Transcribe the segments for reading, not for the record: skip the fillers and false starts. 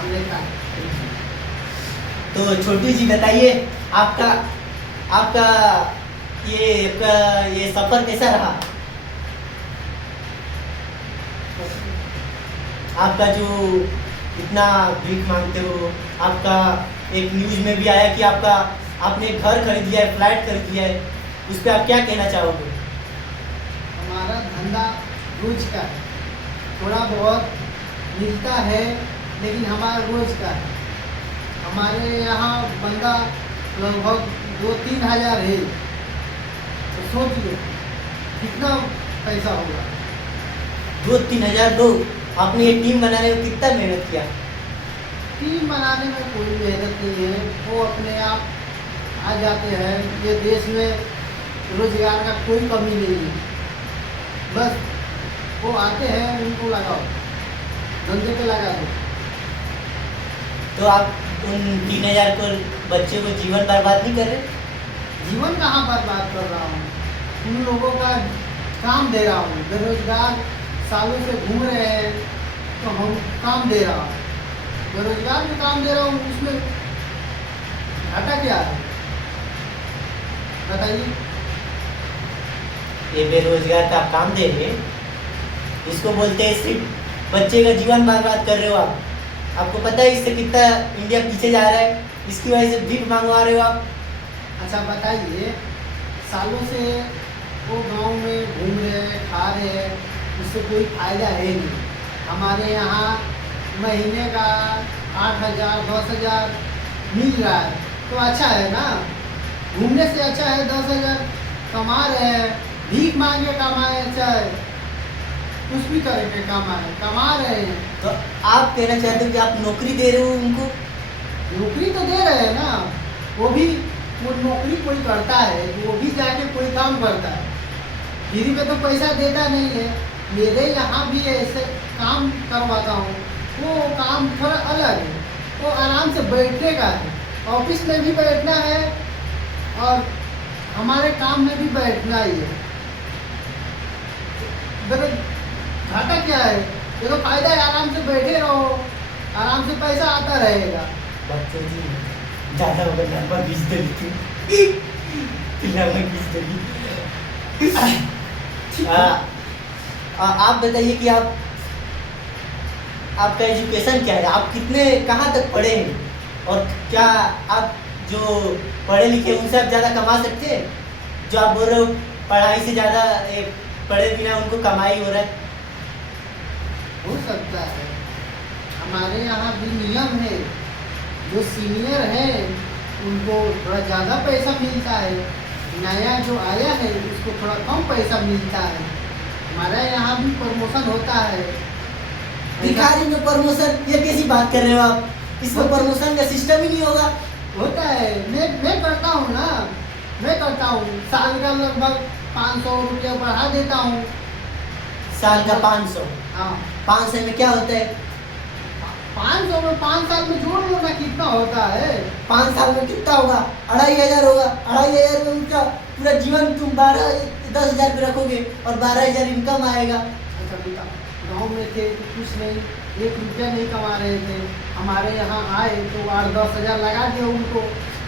सामने का। तो छोटू जी बताइए, आपका आपका ये सफर कैसा रहा? आपका जो इतना भीख मांगते हो, आपका एक न्यूज में भी आया कि आपने घर खरीद लिया है, फ्लैट खरीद लिया है, उस पर आप क्या कहना चाहोगे? हमारा धंधा रोज का है, थोड़ा बहुत मिलता है लेकिन हमारा रोज का है। हमारे यहाँ बंदा लगभग 2-3 हज़ार है, तो सोच लो कितना पैसा होगा। 2-3 हज़ार लोग, आपने ये टीम बनाने में कितना मेहनत किया? टीम बनाने में कोई मेहनत नहीं है, वो अपने आप आ जाते हैं। ये देश में रोजगार का कोई कमी नहीं है, बस वो आते हैं, उनको लगाओ, धंधे पे लगा दो। तो आप उन 3,000 को बच्चों को जीवन बर्बाद नहीं कर रहे? जीवन कहाँ बर्बाद कर रहा हूँ, उन लोगों का काम दे रहा हूँ। बेरोजगार सालों से घूम रहे हैं तो हम काम दे रहा हूँ, बेरोजगार में काम दे रहा हूँ, उसमें घाटा क्या है बताइए। ये बेरोजगार का आप काम दे रहे हैं, इसको बोलते हैं सिर्फ बच्चे का जीवन बर्बाद कर रहे हो आप। आपको पता है इससे कितना इंडिया पीछे जा रहा है, इसकी वजह से भीख मंगवा रहे हो आप। अच्छा बताइए, सालों से वो गांव में घूम रहे हैं, खा रहे हैं, उससे कोई फायदा है नहीं। हमारे यहाँ महीने का 8,000 10,000 मिल रहा है तो अच्छा है ना, घूमने से अच्छा है 10,000 कमा रहे हैं। भीख मांगे कमाए, अच्छा है, कुछ भी करेंगे कमा रहे हैं। तो आप कहना चाहते हो कि आप नौकरी दे रहे हो उनको? नौकरी तो दे रहे हैं ना, वो नौकरी कोई करता है तो वो भी जाके कोई काम करता है, फ्री में तो पैसा देता नहीं है। मेरे यहाँ भी ऐसे काम करवाता हूँ, वो काम थोड़ा अलग है, वो आराम से बैठने का है, ऑफिस में भी बैठना है और हमारे काम में भी बैठना ही है। घाटा क्या है, ये तो फायदा है, आराम से बैठे रहो, आराम से पैसा आता रहेगा। बच्चों जी ज़्यादा होगा, नंबर 20 दे दी आप बताइए कि आपका एजुकेशन क्या है, आप कहाँ तक पढ़े हैं, और क्या आप जो पढ़े लिखे उनसे आप ज़्यादा कमा सकते हैं? जो आप बोल रहे हो पढ़ाई से ज़्यादा पढ़े बिना उनको कमाई हो रहा है। हो सकता है, हमारे यहाँ भी नियम है, जो सीनियर है उनको थोड़ा ज़्यादा पैसा मिलता है, नया जो आया है उसको थोड़ा कम पैसा मिलता है। हमारे यहाँ भी प्रमोशन होता है। भिखारी में प्रमोशन, ये कैसी बात कर रहे हो आप? इसमें प्रमोशन का सिस्टम ही नहीं होगा। होता है, मैं करता हूँ ना, मैं करता हूँ, साल का लगभग 500 रुपया बढ़ा देता हूँ। साल का 500? हाँ। 500 में क्या होता है? 500 में 5 साल में जोड़ लो ना कितना होता है। 5 साल में कितना होगा? 2,500 होगा। 2,500 में उनका पूरा जीवन तुम 10,000 पे रखोगे और 12,000 इनकम आएगा। अच्छा बेटा, गाँव में थे तो कुछ नहीं, 1 रुपया नहीं कमा रहे थे, हमारे यहाँ आए तो 8-10 हज़ार लगा दिया उनको,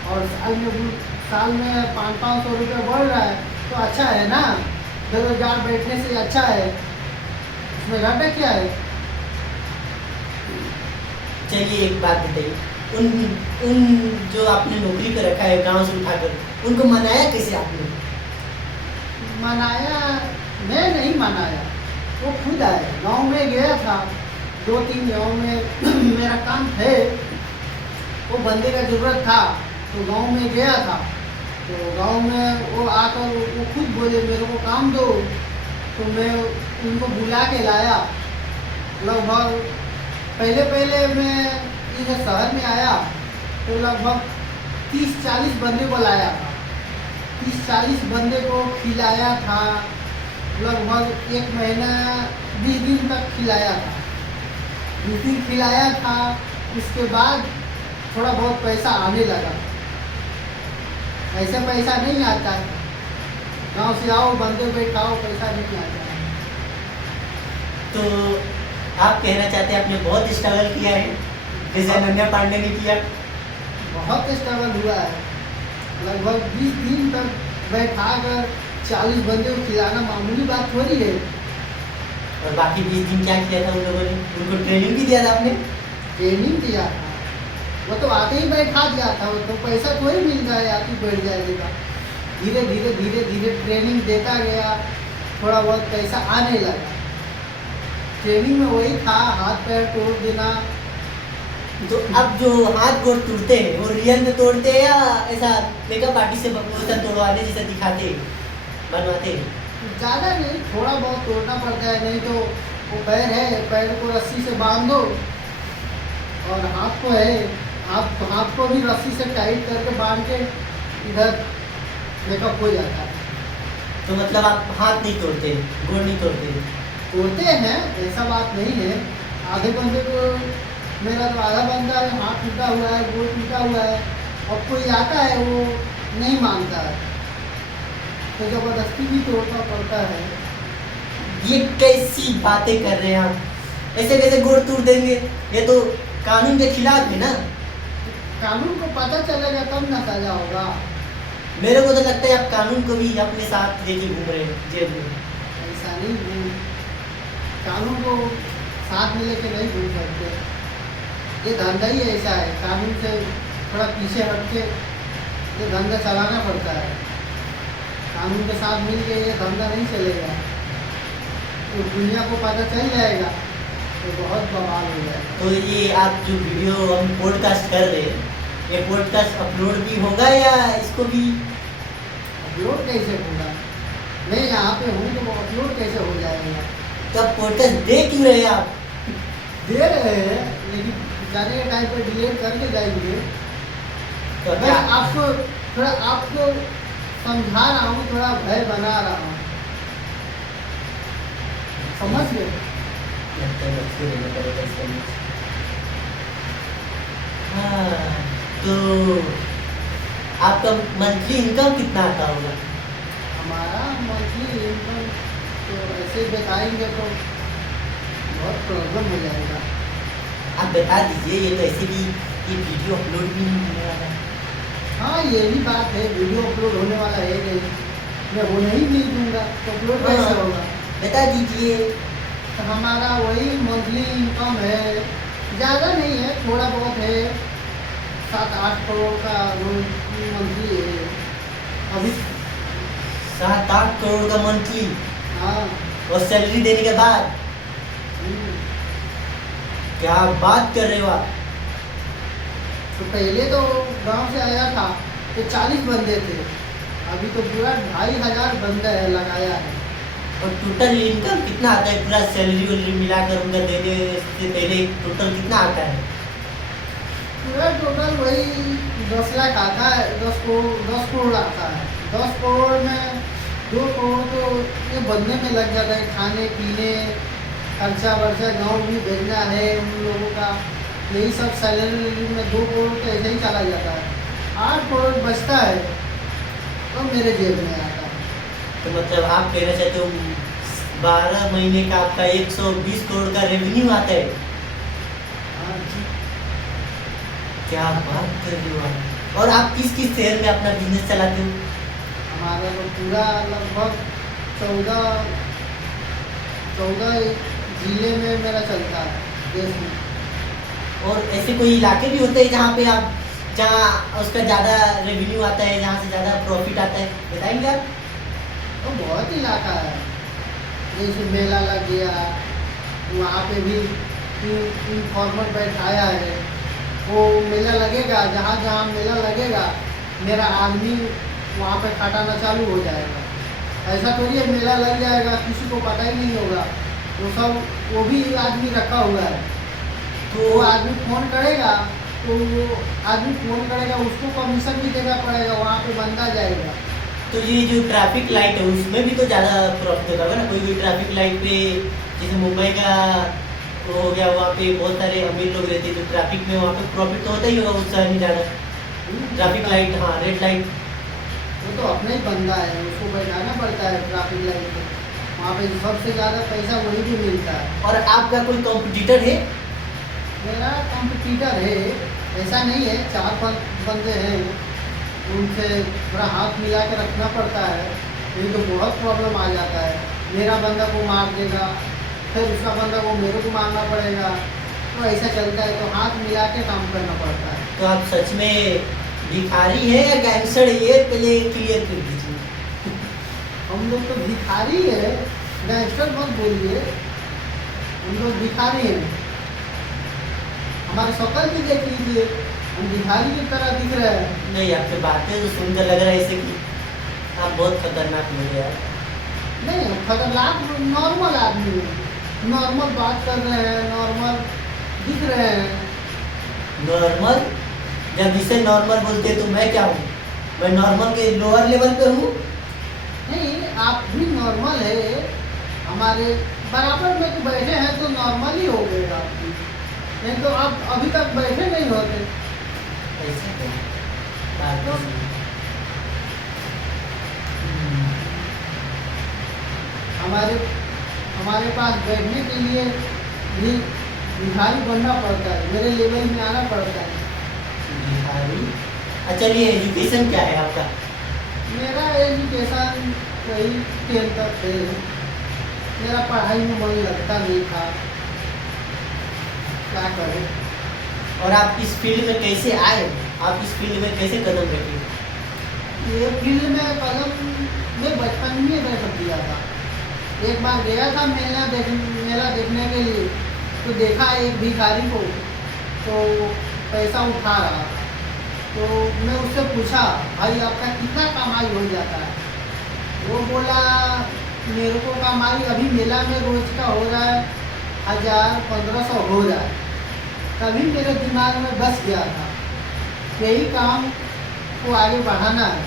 और साल में 500-500 रुपया बढ़ रहा है तो अच्छा है ना, बेरोजगार बैठने से अच्छा है, इसमें घाटा क्या है। चलिए एक बात बताइए, उन जो आपने नौकरी पे रखा है गांव से उठाकर, उनको मनाया कैसे आपने? मनाया, मैं नहीं मनाया, वो खुद आए। गांव में गया था, 2-3 गांव में मेरा काम है, वो बंदे का ज़रूरत था तो गांव में गया था, तो गांव में वो आकर वो खुद बोले मेरे को काम दो, तो मैं उनको बुला के लाया। लगभग पहले मैं इधर शहर में आया तो लगभग 30-40 बंदे को लाया था, 30-40 बंदे को खिलाया था, लगभग 1 महीना 20 दिन तक खिलाया था, 20 दिन खिलाया था। उसके बाद थोड़ा बहुत पैसा आने लगा, ऐसे पैसा नहीं आता है, गांव से आओ बंदे बैठाओ, पैसा नहीं आता है। तो आप कहना चाहते हैं आपने बहुत स्ट्रगल किया है? जैसे अनन्या पांडे ने किया। बहुत स्ट्रगल हुआ है। लगभग 20 दिन तक बैठा कर 40 बंदे को खिलाना मामूली बात थोड़ी है। और बाकी 20 दिन क्या किया था उन लोगों ने? उनको ट्रेनिंग भी दिया था आपने? ट्रेनिंग दिया था, वो तो आते ही बैठा दिया था, वो तो पैसा थोड़ी मिल जाए आते ही बैठ जाएगा। धीरे धीरे धीरे धीरे ट्रेनिंग देता गया, थोड़ा बहुत पैसा आने लगा। ट्रेनिंग में वही था, हाथ पैर तोड़ देना। तो अब जो हाथ गोड़ टूटते हैं वो रियल में तोड़ते हैं या ऐसा मेकअप आर्टिस्ट से बोतल तोड़वाने जैसा दिखाते बनवाते? ज़्यादा नहीं, थोड़ा बहुत तोड़ना पड़ता है, नहीं तो वो पैर है, पैर को रस्सी से बांध दो, और हाथ को है, हाथ को भी रस्सी से टाइट करके बांध के इधर मेकअप हो जाता है। तो मतलब आप हाथ नहीं तोड़ते, गोड़ नहीं तोड़ते? तोड़ते हैं, ऐसा बात नहीं है। आधे बंदे को, मेरा तो आधा बंदा है, हाथ टूटा हुआ है, गोड़ टूटा हुआ है, और कोई आता है वो नहीं मानता है, तो ज़बरदस्ती भी तोड़ना पड़ता है। ये कैसी बातें कर रहे हैं आप? ऐसे कैसे गोड़ तोड़ देंगे? ये तो कानून के खिलाफ है ना। कानून को पता चलेगा तब ना सजा होगा। मेरे को तो लगता है आप कानून को भी अपने साथ लेके घूम रहे हैं जेब में। ऐसा नहीं घूम, कानून को साथ में लेके नहीं घूम सकते। ये धंधा ही ऐसा है, कानून से थोड़ा पीछे हट के ये धंधा चलाना पड़ता है। कानून के साथ मिल के ये धंधा नहीं चलेगा, तो दुनिया को पता चल जाएगा तो बहुत बवाल हो जाएगा। तो ये आप जो वीडियो हम पॉडकास्ट कर रहे हैं, ये पॉडकास्ट अपलोड भी होगा या इसको भी? अपलोड कैसे होगा? मैं यहाँ पे हूँ तो वो अपलोड कैसे हो जाएगा? तो आप पॉडकास्ट दे क्यों रहे हैं आप? दे रहे हैं, लेकिन जाने के टाइम पर डिलीट करके जाएंगे। तो मैं आपको थोड़ा आपको समझा रहा हूँ, थोड़ा भय बना रहा हूँ, समझ गए? हाँ, तो आपका मंथली इनकम कितना आता होगा? हमारा मंथली इनकम तो ऐसे बताएंगे तो बहुत प्रॉब्लम हो जाएगा। आप बता दीजिए, ये तो ऐसे भी ये वीडियो अपलोड भी नहीं होने वाला है। हाँ, ये भी बात है, वीडियो अपलोड होने वाला है नहीं, मैं होने ही नहीं दूंगा तो अपलोड कैसे होगा? बता दीजिए। तो हमारा वही मंथली इनकम है, ज़्यादा नहीं है, थोड़ा बहुत है, 7-8 करोड़ का मंथली है अभी। 7-8 करोड़ का मंथली? हाँ। और सैलरी देने के बाद? क्या बात कर रहे हो आप? तो पहले तो गांव से आया था तो 40 बंदे थे, अभी तो पूरा 2500 बंदा है लगाया है। और टोटल इनकम कितना आता है? पूरा सैलरी वैलरी मिलाकर उनका देने से पहले टोटल कितना आता है? पूरा टोटल वही 10 लाख आता है, 10 करोड़ आता है। 10 करोड़ में 2 करोड़ तो ये बनने में लग जाता है, खाने पीने खर्चा वर्चा, गाँव भी भेजना है उन लोगों का, यही सब सैलरी में 2 करोड़ तो ऐसे ही चला जाता है। 8 करोड़ बचता है तो मेरे जेब में आता है। तो मतलब आप कहना चाहते हो 12 महीने का आपका 120 करोड़ का रेवेन्यू आता है? हाँ जी। क्या बात कर रहे हो आप? और आप किस किस शहर में अपना बिजनेस चलाते हो? हमारा तो पूरा लगभग 14 जिले में मेरा चलता है देश में। और ऐसे कोई इलाके भी होते हैं जहाँ पे आप, जहाँ उसका ज़्यादा रेवेन्यू आता है, जहाँ से ज़्यादा प्रॉफिट आता है, बताएंगे आप? तो बहुत इलाका है, जैसे मेला लग गया, वहाँ पे भी इन्फॉर्मर बैठाया है, वो मेला लगेगा, जहाँ जहाँ मेला लगेगा मेरा आदमी वहाँ पे खटाना चालू हो जाएगा। ऐसा थोड़ी है मेला लग जाएगा किसी को पता ही नहीं होगा, वो भी आदमी रखा हुआ है, तो वो आदमी फ़ोन करेगा, तो वो आदमी फ़ोन करेगा, उसको कमीशन भी देना पड़ेगा, वहाँ पे बंदा जाएगा। तो ये जो ट्रैफिक लाइट है उसमें भी तो ज़्यादा प्रॉफिट होता होगा ना? कोई भी ट्रैफिक लाइट पे, जैसे मुंबई का वो हो गया, वहाँ पे बहुत सारे अमीर लोग रहते हैं, तो ट्रैफिक में वहाँ पे प्रॉफिट तो होता ही होगा उस शहर में ज़्यादा। ट्रैफिक लाइट, हाँ, रेड लाइट, वो तो अपना ही बंदा है, उसको बैठाना पड़ता है ट्रैफिक लाइट पे, वहाँ पे सबसे ज़्यादा पैसा वही भी मिलता है। और आपका कोई कॉम्पिटिटर है? मेरा कंपटीटर है, ऐसा नहीं है, चार पांच बंदे हैं, उनसे थोड़ा हाथ मिला के रखना पड़ता है, नहीं तो बहुत प्रॉब्लम आ जाता है। मेरा बंदा को मार देगा, फिर उसका बंदा को मेरे को मारना पड़ेगा, तो ऐसा चलता है, तो हाथ मिला के काम करना पड़ता है। तो आप सच में भिखारी है या गैंगस्टर है, ये पहले क्लियर कर दीजिए। हम लोग तो भिखारी है, गैंगस्टर मत बोलिए, हम लोग भिखारी हैं। हमारी शक्ल भी देख लीजिए, हम भिखारी की तरह दिख रहे हैं। नहीं, आपकी बातें तो सुनकर लग रहा है ऐसे कि आप बहुत खतरनाक लोग हैं यार। नहीं, हम खतरनाक नॉर्मल आदमी हैं, नॉर्मल बात कर रहे हैं, नॉर्मल दिख रहे हैं। नॉर्मल? जब इसे नॉर्मल बोलते हैं तो मैं क्या हूँ? मैं नॉर्मल के लोअर लेवल पे हूँ? नहीं, आप भी नॉर्मल है, हमारे बराबर में तो बैठे हैं, तो नॉर्मल ही हो गए आप भी। नहीं तो आप अभी तक बैठे नहीं होते। ऐसा क्या? बात तो सही। हमारे हमारे पास बैठने के लिए भी भिखारी बनना पड़ता है, मेरे लेवल में आना पड़ता है। भिखारी? अच्छा, चलिए, एजुकेशन क्या है आपका? मेरा एजुकेशन वही 10 तक है, मेरा पढ़ाई में मन लगता नहीं था, क्या करें। और आप इस फील्ड में कैसे आए? आप इस फील्ड में कैसे कदम रखे? ये फील्ड में कदम मैं बचपन में रख दिया था। एक बार गया था मेला देखने के लिए, तो देखा एक भिखारी को, तो पैसा उठा रहा था, तो मैं उससे पूछा, भाई आपका कितना कमाई हो जाता है? वो बोला, मेरे को कमाई अभी मेला में रोज का हो रहा है 1000-1500 हो रहा है। तभी मेरे दिमाग में बस गया था, यही काम को आगे बढ़ाना है।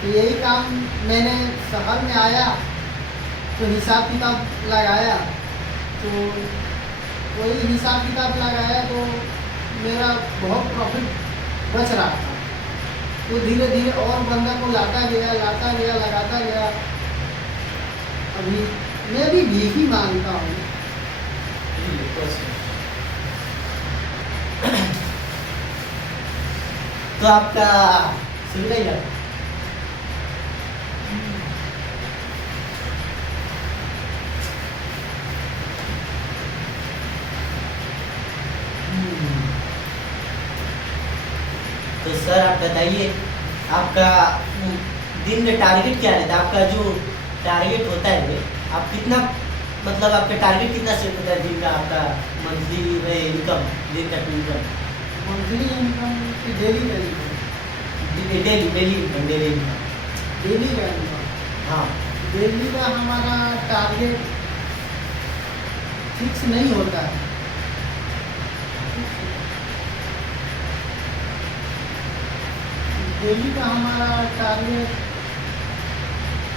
तो यही काम मैंने शहर में आया, तो हिसाब किताब लगाया, तो वही हिसाब किताब लगाया, तो मेरा बहुत प्रॉफिट बच रहा था। तो धीरे धीरे और बंदा को लाता गया, लगाता गया। अभी मैं भी भीख ही मांगता हूँ। तो आपका सुन रही ना? तो सर आप बताइए, आपका दिन का टारगेट क्या रहता है? आपका जो टारगेट होता है, आप कितना, मतलब आपका टारगेट कितना सेट होता है दिन का? आपका मंथली इनकम, दिन का इनकम? मंथली इनकम की डेली का income, daily income, daily income. Daily का इनकम, हाँ, डेली का हमारा टारगेट फिक्स नहीं होता है। डेली का हमारा टारगेट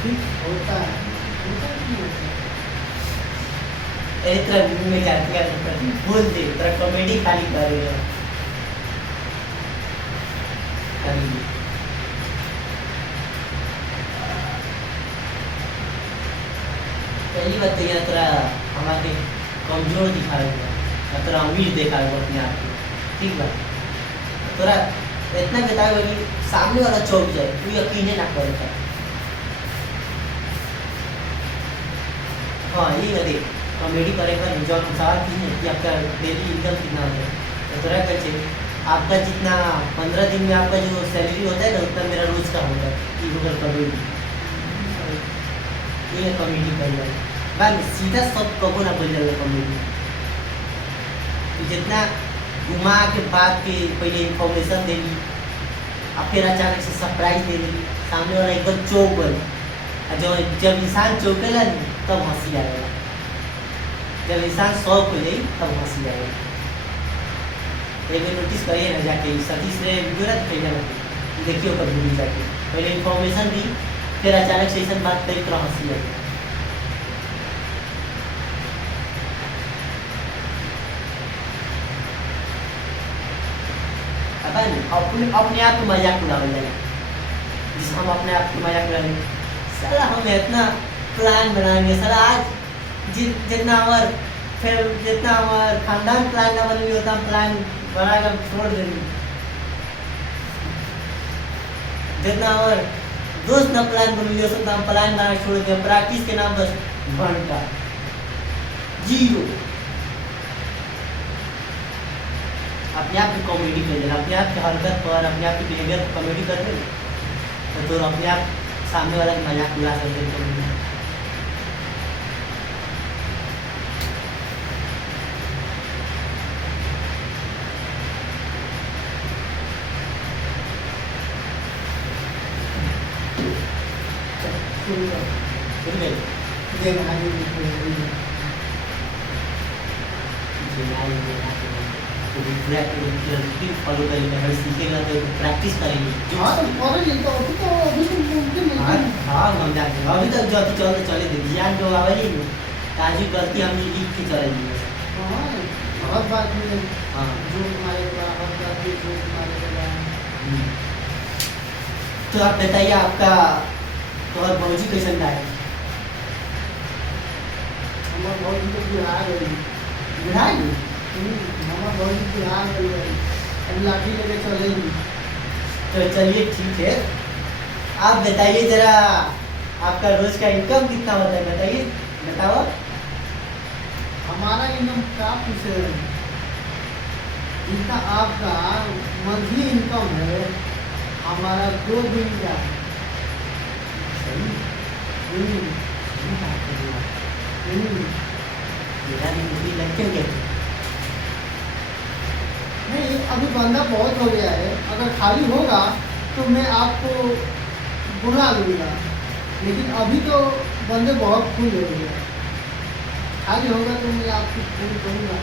फिक्स होता है, होता नहीं होता। तरह मुंह में जाती है, बोल दे, तरह कॉमेडी खाली कर रहे हैं। पहली बात तो यह तरह हमारे कमजोर दिखा रहे हो, तरह अमीर देखा रहे हो अपने आप को, ठीक बात। तोरा इतना बताओ कि सामने वाला चौक जाए, तू यकीन ना करेगा। हाँ, ये ना देख, कॉमेडी करेगा जो हम सवाल की कि आपका डेली इनकम कितना होता है, तो तोरा कैसे आपका जितना 15 दिन में आपका जो सैलरी होता है ना, उतना मेरा रोज का होता है। ये होगा कॉमेडी, ये कॉमेडी करेगा भाई, सीधा सब कबो ना बोल जाएगा कॉमेडी। जितना घुमा के बात के पहले इन्फॉर्मेशन देगी, और फिर अचानक से सरप्राइज दे दी, सामने वाला एकदम चौक गल, जब इंसान चौकेला नहीं तब हंसी आएगा, जब इंसान शौक हो जाए तब हंसी आएगा। एक बार नोटिस करिए ना जाके, सतीश ने वीडियो ना दिखाई ना, देखिए कभी भी जाके, पहले इन्फॉर्मेशन दी, फिर अचानक से ऐसा बात करी तो हंसी आएगी। पता नहीं अपने आप को मजाक उड़ावल जाए, जिस हम अपने आप को मजाक उड़ाएंगे, साला हम इतना प्लान बनाएंगे, साला आज जितना हमार फिर जितना हमारा खानदान प्लान ना बनी उतना प्लान बनाकर छोड़ देंगे। जितना हमारे दोस्त ना प्लान बनी उतना हम प्लान बना छोड़ देंगे। प्रैक्टिस के नाम बस घंटा जीरो। अपने आप की कॉमेडी कर देना, अपने आप की हरकत पर, अपने आप की बिहेवियर पर कॉमेडी कर देना तो अपने आप सामने वाला की मजाक उड़ा सकते हैं। फॉलो करेंगे, अगर सीखेगा तो प्रैक्टिस करेंगे जो हाँ तो और नहीं तो अभी तो मुमकिन नहीं हाँ है। हाँ हम जाते हैं अभी तक जो अभी चले थे ज्ञान जो आवली ताजी गलती हम लिख के चलेंगे। हाँ बहुत बात है। हाँ जो तुम्हारे बराबर करती जो तुम्हारे बराबर। तो आप बताइए आपका तो और भौजी कैसे है? हमारे बहुत ही तो बिहार गई। बिहार में हमारे बहुत ही बिहार गई। अब लाठी लेके चलेगी। तो चलिए ठीक है, आप बताइए जरा आपका रोज का इनकम कितना होता है बताइए, बताओ। हमारा इनकम क्या पूछे, जितना आपका मंथली इनकम है हमारा 2 दिन का। सही सही बात कर रहे हो आप। मेरा भी मुझे लगते हैं नहीं अभी बंदा बहुत हो गया है, अगर खाली होगा तो मैं आपको बुला दूंगा, लेकिन अभी तो बंदे बहुत फुल हो गए। खाली होगा तो मैं आपको फोन करूँगा,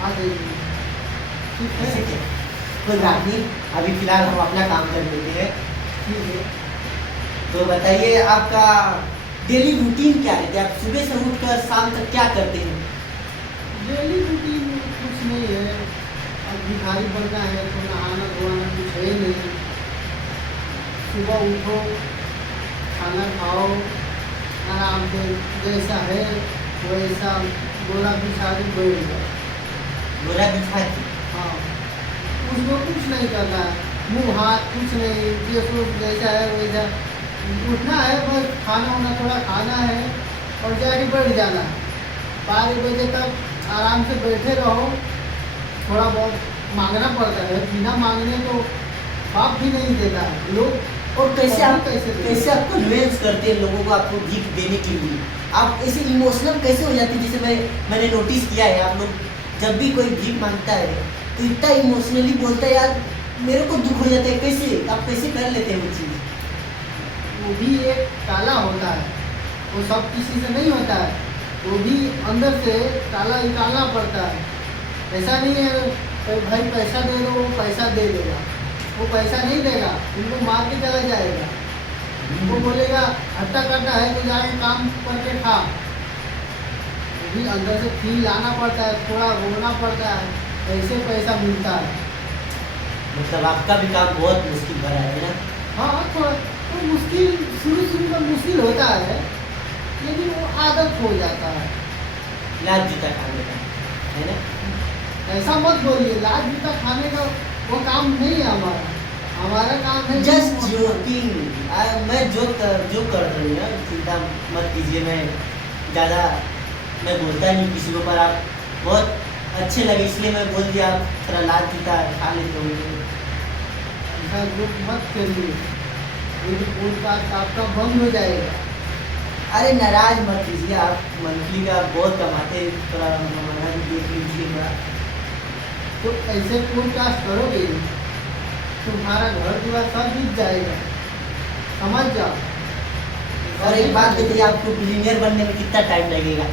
आ जाइए। ठीक है ऐसे क्या? कोई बात नहीं, अभी फिलहाल हम अपना काम कर लेते हैं। ठीक है। तो बताइए आपका डेली रूटीन क्या रहता है? आप सुबह से उठकर शाम तक क्या करते हैं? डेली रूटीन कुछ नहीं है, अब भिखारी बनना है तो नहाना धोना कुछ है नहीं। सुबह उठो, खाना खाओ, आराम से जैसा है वैसा बोरा बिछा के बैठ जाओ। बोरा बिछा के? हाँ उसको कुछ नहीं करना है, मुँह हाथ कुछ नहीं, जैसे जैसा है वैसा उठना है, बस खाना वाना थोड़ा खाना है और जाके बैठ जाना है। 12 बजे तक आराम से बैठे रहो। थोड़ा बहुत मांगना पड़ता है, बिना मांगने तो बाप भी नहीं देता है लोग। और कैसे आप देते? कैसे आप कन्वेंस करते हैं लोगों को आपको भीख देने के लिए? आप ऐसे इमोशनल कैसे हो जाते हैं? जैसे मैंने नोटिस किया है आप लोग जब भी कोई भीख मांगता है तो इतना इमोशनली बोलता है, यार मेरे को दुख हो जाता है। कैसे आप कैसे कर लेते हैं वो चीज़? वो भी एक ताला होता है, वो सब किसी से नहीं होता है, वो भी अंदर से ताला निकालना पड़ता है। ऐसा नहीं है भाई पैसा दे दो वो पैसा दे देगा, वो पैसा नहीं देगा, उनको मार के चला जाएगा। वो बोलेगा हट्टा कट्टा है तो जाके काम करके खा। वो भी अंदर से फील लाना पड़ता है, थोड़ा रोना पड़ता है, ऐसे पैसा मिलता है। मतलब आपका भी काम बहुत मुश्किल भरा है ना? हाँ थोड़ा तो मुश्किल शुरू में मुश्किल होता है, लेकिन वो आदत हो जाता है। लाज जूता खाने का है ना? ऐसा मत बोलिए, लाज जूता खाने का वो काम नहीं है हमारा। हमारा काम है जस्ट जोकिंग। मैं जो कर रही हूँ ना, चिंता मत कीजिए। मैं ज़्यादा मैं बोलता नहीं किसी को, पर आप बहुत अच्छे लगे इसलिए मैं बोल दिया। आप थोड़ा लाज जूता खा लेते होंगे। ऐसा जोक मत करिए, ये तो पॉडकास्ट आपका बंद हो जाएगा। अरे नाराज मत कीजिए, आप मंथली का बहुत कमाते हैं, थोड़ा हमारा भी देख लीजिएगा। तो ऐसे पॉडकास्ट करोगे तुम्हारा घर द्वार सब बीत जाएगा, समझ जाओ। और एक बात बताइए, आपको बिलियनियर बनने में कितना टाइम लगेगा?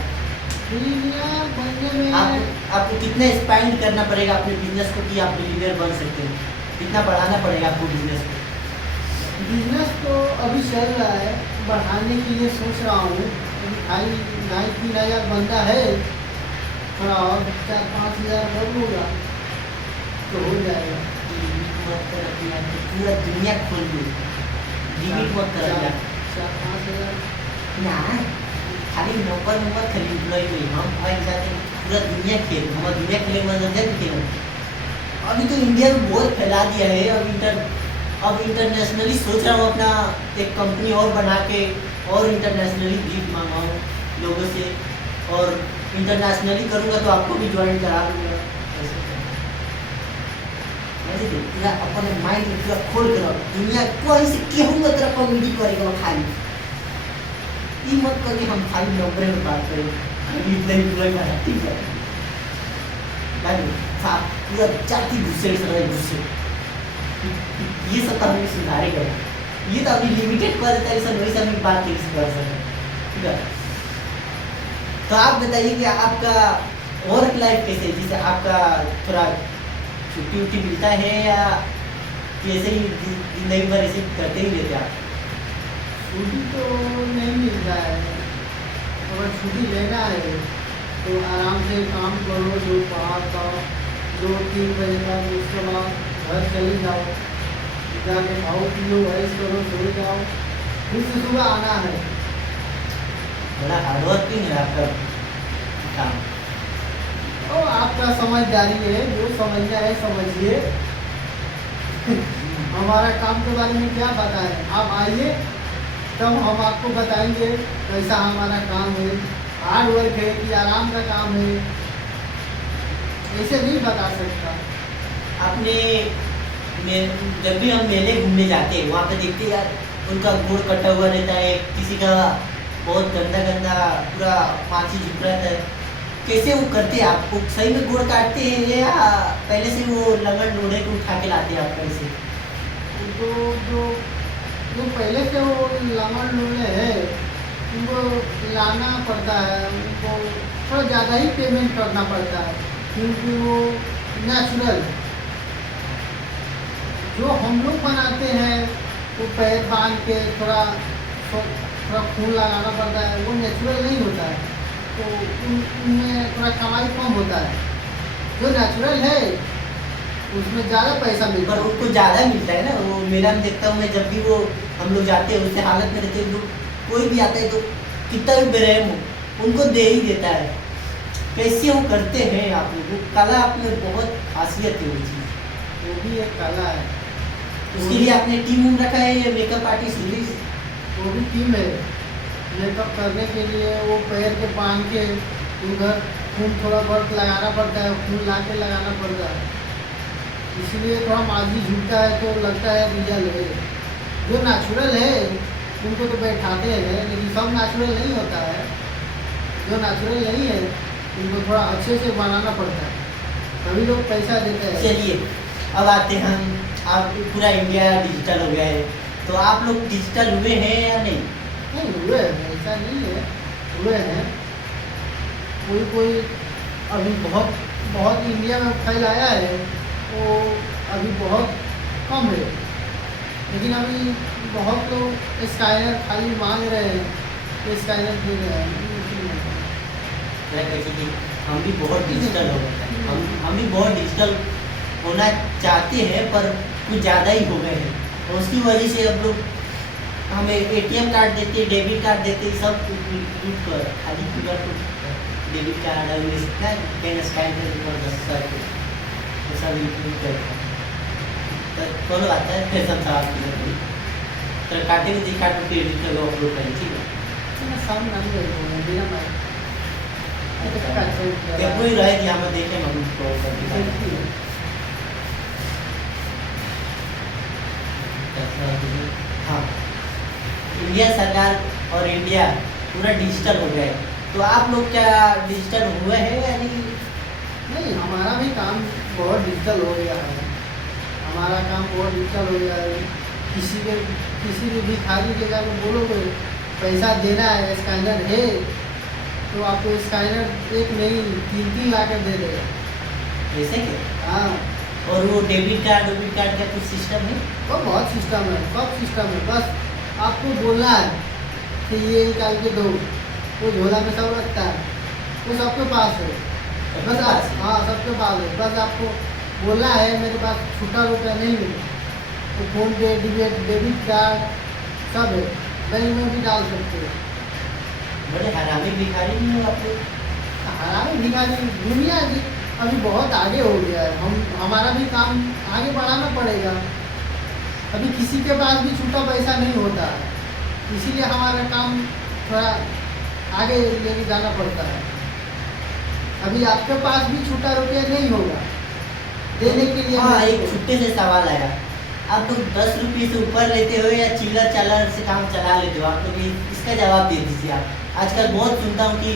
बिलियनियर बनने में आपको कितना एक्सपांड करना पड़ेगा अपने बिजनेस को कि आप बिलियनियर बन सकते हैं? कितना बढ़ाना पड़ेगा आपको बिजनेस को? बिजनेस तो अभी चल रहा है, बढ़ाने के लिए सोच रहा हूँ। अभी खाली 2-3 हज़ार बंदा है, थोड़ा और 4-5 हज़ार कर लूँगा तो हो जाएगा। पूरा दुनिया खोल दी, लिमिट मत कर दिया। 4-5 हज़ार ना खाली नौकर खाली एम्प्लॉय नहीं, हम भाई जाते पूरा दुनिया खेल, हमारा दुनिया खेले मनोरंजन खेल। अभी तो इंडिया में बहुत फैला दिया है। अब इंटरनेशनली सोच रहा हूँ अपना एक कंपनी और बना के और इंटरनेशनली भीख मंगाऊँ लोगों से, और इंटरनेशनली करूँगा तो आपको भी ज्वाइन करा दूँगा। ऐसे पूरा अपने माइंड में पूरा खोल कर दुनिया कोई से केहू मत तरह कॉमेडी करेगा खाली, ये मत करके हम खाली नंबर में बात करें, इतना ही पूरा गाना ठीक है। साफ पूरा जाति गुस्से से गुस्से, ये सब तो हमें सुधारेगा। ये तो अभी लिमिटेड कर देता है, सब वही सब हम बात नहीं कर सकते, ठीक है। तो आप बताइए कि आपका वर्क लाइफ कैसे है, जिससे आपका थोड़ा छुट्टी उट्टी मिलता है या ऐसे ही जिंदगी भर ऐसे करते ही रहते आप? छुट्टी तो नहीं मिल रहा है। अगर छुट्टी लेना है तो आराम से काम करो, जो बाहर का 2-3 बजे तक, उसके बाद घर चले जाओ, जाके खाओ पियो, ऐश करो, सो जाओ, फिर से सुबह आना है। बड़ा हार्डवर्किंग है आपका काम। तो आपका समझदारी है, जो समझना है समझिए। हमारा काम के बारे में क्या बताएं, आप आइए तब हम आपको बताएंगे कैसा हमारा काम है, हार्ड वर्क है कि आराम का काम है, ऐसे नहीं बता सकता। आपने जब भी हम मेले घूमने जाते हैं वहाँ पे देखते हैं यार, उनका गोड़ कटा हुआ रहता है, किसी का बहुत गंदा गंदा पूरा पाँची झुक रहता है, कैसे वो करते हैं? आप वो सही में गोड़ काटते हैं या पहले से वो लंगड़ लोढ़े को उठा के लाते हैं आप कैसे? जो पहले से वो लंगड़ लूले है उनको लाना पड़ता है, उनको थोड़ा ज़्यादा ही पेमेंट करना पड़ता है, क्योंकि वो नेचुरल जो हम लोग बनाते हैं वो पैर बांध के थोड़ा खून लगाना पड़ता है, वो नेचुरल नहीं होता है, तो उनमें थोड़ा कमाई कम होता है। जो नेचुरल है उसमें ज़्यादा पैसा मिलता पर है। उनको ज़्यादा मिलता है ना। वो मेरा में देखता हूँ मैं, जब भी वो हम लोग जाते हैं उससे हालत में रहते हैं, लोग कोई भी आता है तो कितना भी बेरहम हो उनको दे ही देता है। कैसे वो करते हैं आप लोग? वो कला आप में बहुत खासियत है वो चीज़, वो भी एक कला है। उसके लिए आपने टीम उम रखा है या मेकअप आर्टिस्ट? वो भी टीम है। मेकअप करने के लिए वो पैर के बांध के उधर खून थोड़ा बहुत लगाना पड़ता है, खून ला के लगाना पड़ता है, इसलिए थोड़ा माजी झूठता है तो लगता है रिजल है। जो नेचुरल है उनको तो बैठाते हैं, लेकिन सब नेचुरल नहीं होता है। जो नेचुरल नहीं है उनको थोड़ा अच्छे से बनाना पड़ता है, तभी लोग पैसा देते हैं। चलिए अब आते हैं हम, आप पूरा इंडिया डिजिटल हो गया है, तो आप लोग डिजिटल हुए हैं या नहीं? नहीं हुए हैं, ऐसा नहीं है, हुए हैं। कोई अभी बहुत इंडिया में फैलाया है, वो अभी बहुत कम है, लेकिन अभी बहुत लोग स्काइनर खाली मांग रहे हैं तो स्काइनर दे रहे हैं। मैं कहती थी हम भी बहुत डिजिटल हो गए हैं, हम भी बहुत डिजिटल होना चाहते हैं, पर कुछ ज़्यादा ही हो गए हैं, और उसकी वजह से अब लोग हमें एटीएम कार्ड देते, डेबिट कार्ड देते, सब लूट कर खाली पूरा डेबिट कार्ड और इसका कैन स्कैन करके 10,000 तो सब लूट करते हैं। तो कॉल आता है फिर सब साफ तो काटे में काट के एडिट कर अपलोड करें, ठीक है। सामने नहीं है बिना मैं कोई रहे यहाँ में देखे हम उसको हाँ, इंडिया सरकार और इंडिया पूरा डिजिटल हो गया है, तो आप लोग क्या डिजिटल हुए हैं या नहीं? नहीं, हमारा भी काम बहुत डिजिटल हो गया है। हमारा काम बहुत डिजिटल हो गया है। किसी भी भिखारी के जाकर बोलोगे पैसा देना है, स्कैनर है, तो आपको स्कैनर एक नहीं 3-3 ला कर दे देगा। ऐसे क्या? हाँ, और वो डेबिट कार्ड का कुछ सिस्टम है? तो बहुत सिस्टम है, सब सिस्टम है। बस आपको बोलना है कि ये निकाल के दो, वो झोला में सब रखता है, वो सबके पास है। बस आप, हाँ सबके पास है, बस आपको बोलना है मेरे पास छूटा रुपया नहीं है, तो फ़ोन पे डेबिट कार्ड सब है, बैंक में भी डाल सकते हो। बड़े हरामी भिखारी नहीं हो आप लोग। हमारा भिखारी दुनिया जी अभी बहुत आगे हो गया है। हमारा भी काम आगे बढ़ाना पड़ेगा। अभी किसी के पास भी छूटा पैसा नहीं होता है, इसीलिए हमारा काम थोड़ा आगे लेके जाना पड़ता है। अभी आपके पास भी छूटा रुपया नहीं होगा देने के लिए। हाँ, मेरे एक को। छुट्टे से सवाल आया, आप लोग 10 रुपये से ऊपर लेते हो या चिल्लर चालर से काम चला लेते हो? आप लोग इसका जवाब दे दीजिए। आप आजकल बहुत सुनता हूँ कि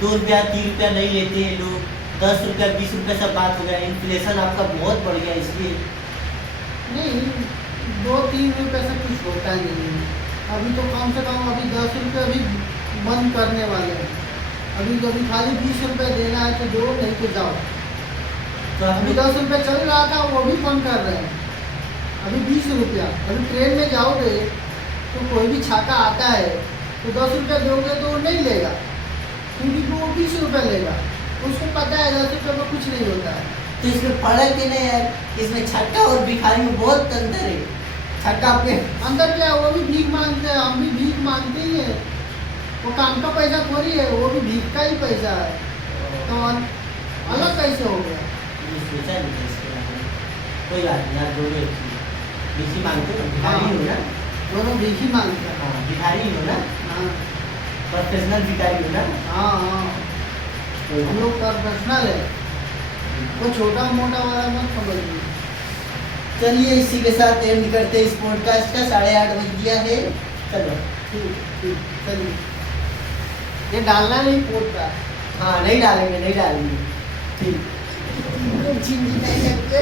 2 रुपया 3 रुपया नहीं लेते हैं लोग, 10 रुपया 20 रुपया सब बात हो गया। इन्फ्लेशन आपका बहुत बढ़ गया, इसलिए नहीं 2-3 रुपये से कुछ होता नहीं है। अभी तो कम से कम अभी 10 रुपये अभी बंद करने वाले हैं। अभी खाली 20 रुपये देना है तो दो, नहीं तो जाओ। तो आप अभी लोग 10 रुपये चल रहा था वो भी बंद कर रहे हैं। अभी 20 रुपया। अभी ट्रेन में जाओगे तो कोई भी छाका आता है तो 10 रुपये दोगे तो वो नहीं लेगा, क्योंकि वो 20 रुपये लेगा। उसको पता है 10 रुपये में कुछ नहीं होता है। तो इसमें फर्क ही नहीं है, इसमें छक्का और भिखारी में बहुत अंतर है। छक्का पे अंदर क्या है, वो भी भीख मांगते हैं, हम भी भीख मांगते ही हैं। वो काम का पैसा थोड़ी है, वो भी भीख का ही पैसा है। तो अलग कैसे हो गया? ये सोचा नहीं था इसके बारे में। कोई बात नहीं, आप दोनों एक ही भिखारी मांगते हो, भिखारी हो ना? दोनों भीख ही मांगते हैं। हाँ, भिखारी हो ना? हाँ प्रोफेशनल भिखारी हो ना? हाँ हाँ, कोई हम लोग प्रोफेशनल है, वो छोटा मोटा वाला मत समझिए। चलिए, इसी के साथ एंड करते हैं इस पॉडकास्ट का। 8:30 बज गया है। चलो, ठीक ठीक, चलिए। ये डालना नहीं पड़ता। हाँ, नहीं डालेंगे, नहीं डालेंगे। ठीक। चिंजी नहीं करते।